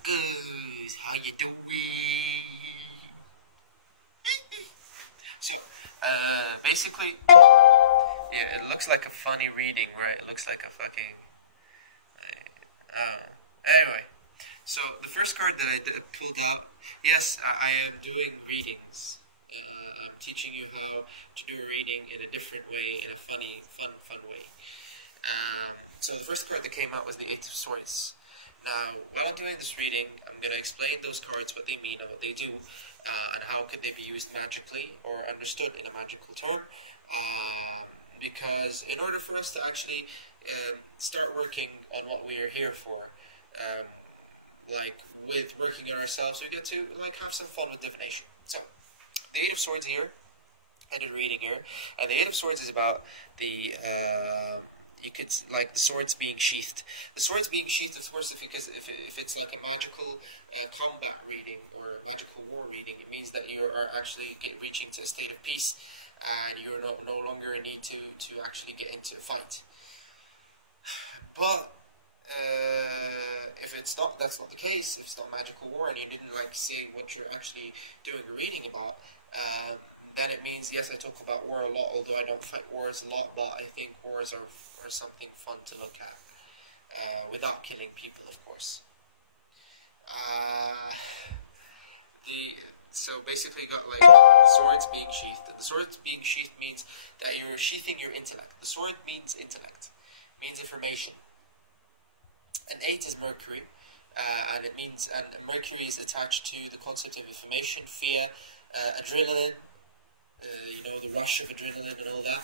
suckers, how you doing? So, basically, yeah, it looks like a funny reading, right? It looks like a fucking, anyway, so the first card that I pulled out, yes, I am doing readings. I'm teaching you how to do a reading in a different way, in a funny, fun way. So the first card that came out was the Eight of Swords. Now, while doing this reading, I'm going to explain those cards, what they mean and what they do, and how could they be used magically or understood in a magical term. Because in order for us to actually start working on what we are here for, like with working on ourselves, we get to like have some fun with divination. So, the Eight of Swords here, I did a reading here, and the Eight of Swords is about the you could like the swords being sheathed. The swords being sheathed, of course, if it's like a magical combat reading or a magical war reading, it means that you are actually reaching to a state of peace, and you're no longer in need to actually get into a fight. But if it's not, that's not the case. If it's not magical war, and you didn't like say what you're actually doing a reading about, then it means, yes, I talk about war a lot, although I don't fight wars a lot, but I think wars are something fun to look at, without killing people, of course. So basically you got like swords being sheathed, and the swords being sheathed means that you're sheathing your intellect. The sword means intellect, means information. And 8 is Mercury, and it means, and Mercury is attached to the concept of information, fear, adrenaline, you know, the rush of adrenaline and all that.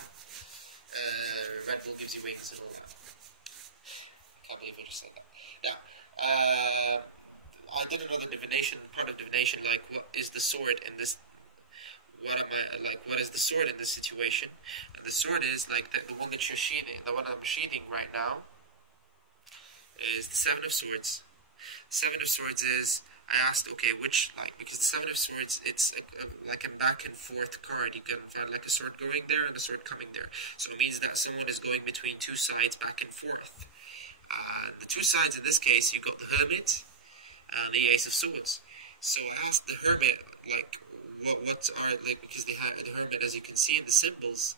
Red Bull gives you wings and all that. Can't believe I just said that. Now, I did another divination, part of divination, like what is the sword in this, what is the sword in this situation? And the sword is like the one that you're sheathing, the one I'm sheathing right now, is the Seven of Swords. Seven of Swords is, I asked, okay, which, like, because the Seven of Swords, it's like a back and forth card. You can find like a sword going there and a sword coming there. So it means that someone is going between two sides back and forth. The two sides in this case, you got the Hermit and the Ace of Swords. So I asked the Hermit, like, what are, like, because the Hermit, as you can see in the symbols,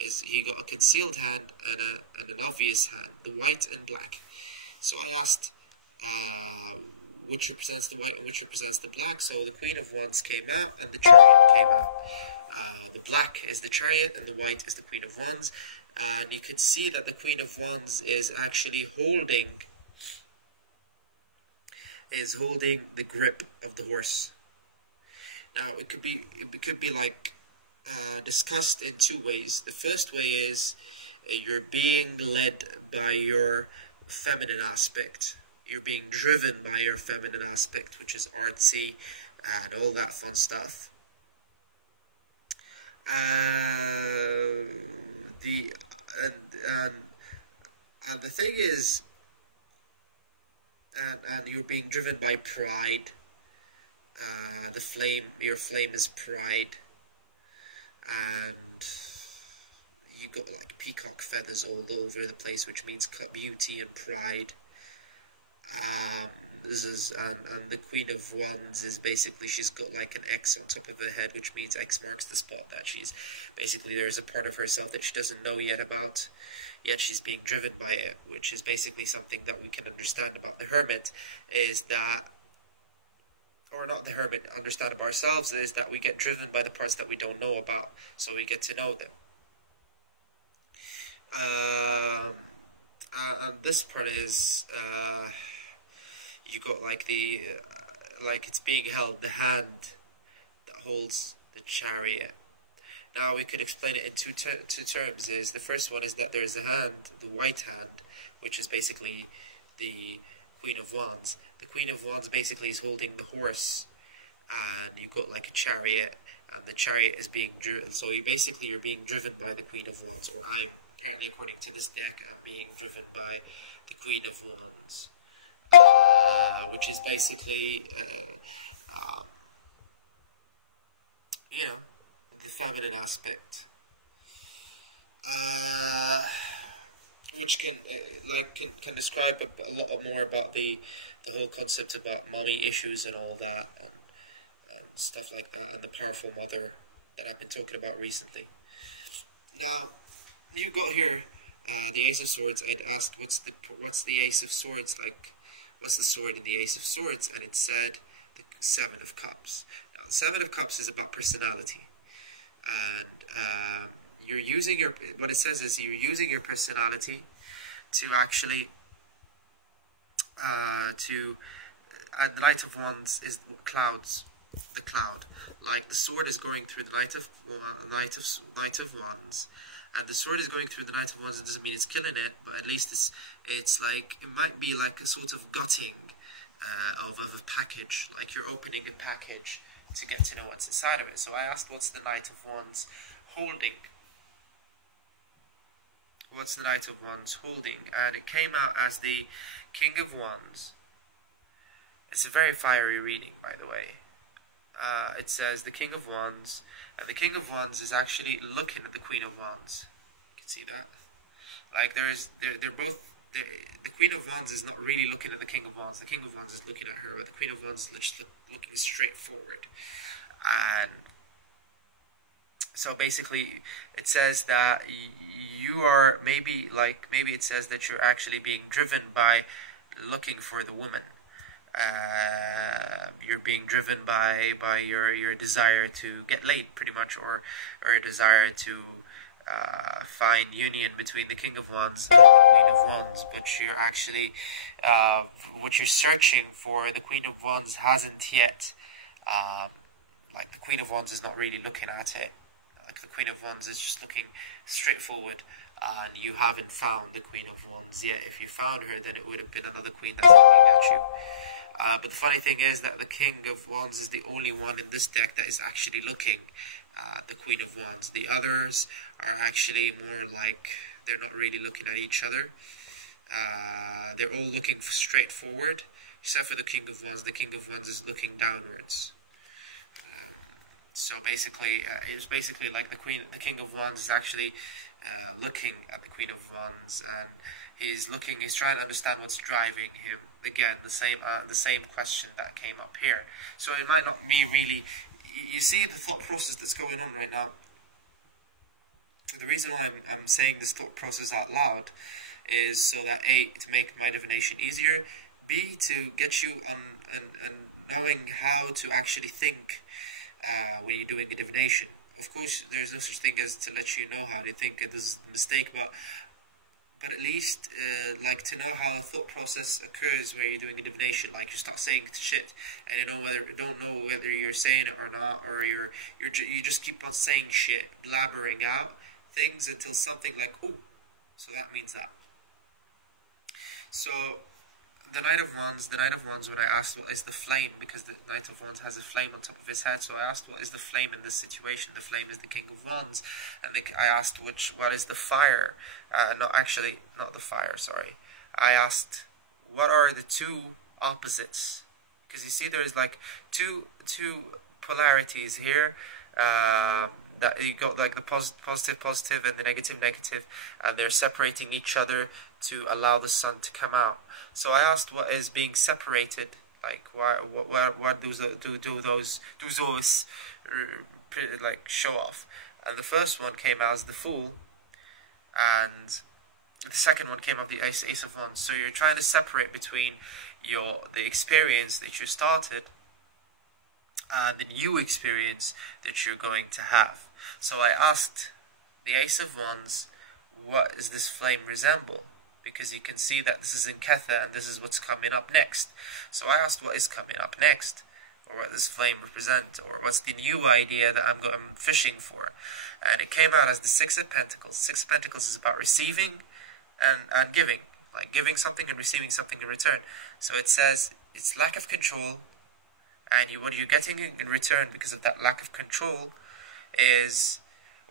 is he got a concealed hand and an obvious hand, the white and black. So I asked, which represents the white and which represents the black. So the Queen of Wands came out and the Chariot came out. The black is the Chariot and the white is the Queen of Wands. And you can see that the Queen of Wands is actually holding the grip of the horse. Now it could be like discussed in two ways. The first way is you're being led by your feminine aspect. You're being driven by your feminine aspect, which is artsy and all that fun stuff. And the thing is, and you're being driven by pride. Your flame is pride, and you got like peacock feathers all over the place, which means beauty and pride. And the Queen of Wands is basically, she's got like an X on top of her head, which means X marks the spot that she's basically, there's a part of herself that she doesn't know yet about, yet she's being driven by it, which is basically something that we can understand about the Hermit, is that, or not the Hermit, understand about ourselves, is that we get driven by the parts that we don't know about, so we get to know them. And this part is, you got like like it's being held, the hand that holds the Chariot. Now we could explain it in two terms. Is the first one is that there's a hand, the white hand, which is basically the Queen of Wands. The Queen of Wands basically is holding the horse, and you got like a chariot, and the chariot is being driven. So you're being driven by the Queen of Wands, or I'm apparently, according to this deck, I'm being driven by the Queen of Wands, which is basically, you know, the feminine aspect. which can can describe a lot more about the whole concept about mommy issues and all that, and stuff like that, and the powerful mother that I've been talking about recently. Now, you got here the Ace of Swords. I'd asked what's the Ace of Swords like? What's the sword in the Ace of Swords? And it said the Seven of Cups. Now, the Seven of Cups is about personality, and you're using what it says is you're using your personality to actually and the Knight of Wands is clouds. The cloud, like the sword is going through the Knight of Wands, and the sword is going through the Knight of Wands. It doesn't mean it's killing it, but at least it's like, it might be like a sort of gutting of a package, like you're opening a package to get to know what's inside of it. So I asked, what's the Knight of Wands holding? What's the Knight of Wands holding? And it came out as the King of Wands. It's a very fiery reading, by the way. It says the King of Wands, and the King of Wands is actually looking at the Queen of Wands. You can see that. Like they're both. The Queen of Wands is not really looking at the King of Wands. The King of Wands is looking at her, but the Queen of Wands is just looking straight forward. And so basically, it says that you are maybe it says that you're actually being driven by looking for the woman. You're being driven by your desire to get laid, pretty much, or a desire to find union between the King of Wands and the Queen of Wands. But you're actually what you're searching for, the Queen of Wands hasn't yet. Like the Queen of Wands is not really looking at it. Like the Queen of Wands is just looking straight forward, and you haven't found the Queen of Wands yet. If you found her, then it would have been another queen that's looking at you. But the funny thing is that the King of Wands is the only one in this deck that is actually looking at the Queen of Wands. The others are actually more like they're not really looking at each other. They're all looking straight forward, except for the King of Wands. The King of Wands is looking downwards. So basically, it's basically like the King of Wands is actually looking at the Queen of Wands, and he's trying to understand what's driving him. Again, the same question that came up here. So it might not be really. You see the thought process that's going on right now. The reason why I'm saying this thought process out loud is so that A, to make my divination easier, B, to get you on and knowing how to actually think when you're doing a divination. Of course, there's no such thing as to let you know how to think. It is a mistake, but at least like to know how a thought process occurs where you're doing a divination. Like you start saying shit, and you don't know whether you're saying it or not, or you just keep on saying shit, blabbering out things until something like, oh, so that means that. So the Knight of Wands, when I asked what is the flame, because the Knight of Wands has a flame on top of his head, so I asked what is the flame in this situation. The flame is the King of Wands, and I asked what is the fire. Not the fire, sorry. I asked what are the two opposites, because you see there's like two polarities here. That you got like the positive and the negative, and they're separating each other to allow the sun to come out. So I asked what is being separated, like what do those like show off. And the first one came out as the Fool, and the second one came out the Ace of Wands. So you're trying to separate between the experience that you started and the new experience that you're going to have. So I asked the Ace of Wands, what does this flame resemble? Because you can see that this is in Ketha, and this is what's coming up next. So I asked what is coming up next, or what does flame represent, or what's the new idea that I'm fishing for. And it came out as the Six of Pentacles. Six of Pentacles is about receiving and giving, like giving something and receiving something in return. So it says it's lack of control, and what you're getting in return because of that lack of control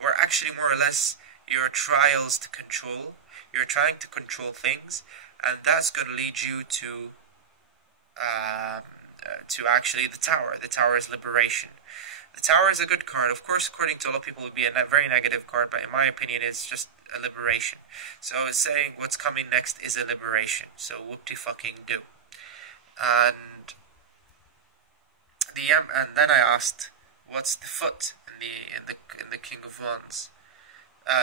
or actually more or less your trials to control. You're trying to control things, and that's going to lead you to actually the Tower. The Tower is liberation. The Tower is a good card. Of course, according to a lot of people, it would be a very negative card, but in my opinion, it's just a liberation. So it's saying what's coming next is a liberation. So whoop-de-fucking-do. And then I asked, what's the foot in the King of Wands?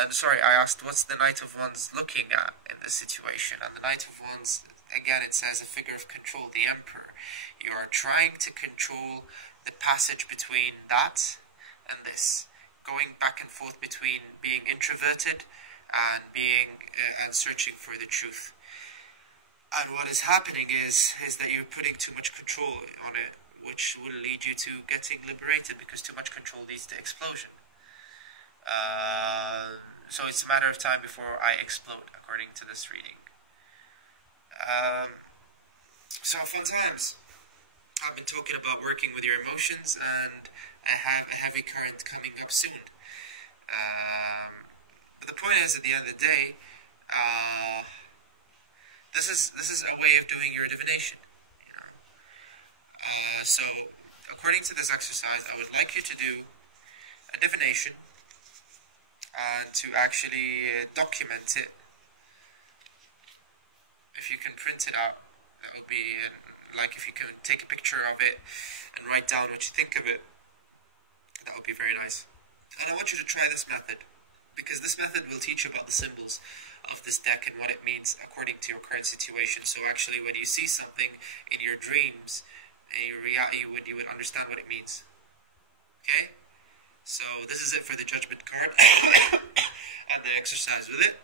Sorry, I asked, what's the Knight of Wands looking at in this situation? And the Knight of Wands, again, it says a figure of control, the Emperor. You are trying to control the passage between that and this, going back and forth between being introverted and and searching for the truth. And what is happening is that you're putting too much control on it, which will lead you to getting liberated, because too much control leads to explosion. So it's a matter of time before I explode, according to this reading. So fun times. I've been talking about working with your emotions, and I have a heavy current coming up soon. But the point is, at the end of the day, this is a way of doing your divination. You know? So according to this exercise, I would like you to do a divination and to actually document it. If you can print it out, that would be like if you can take a picture of it and write down what you think of it, that would be very nice. And I want you to try this method, because this method will teach you about the symbols of this deck and what it means according to your current situation. So actually, when you see something in your dreams and you would understand what it means. Okay? So this is it for the Judgment card and the exercise with it.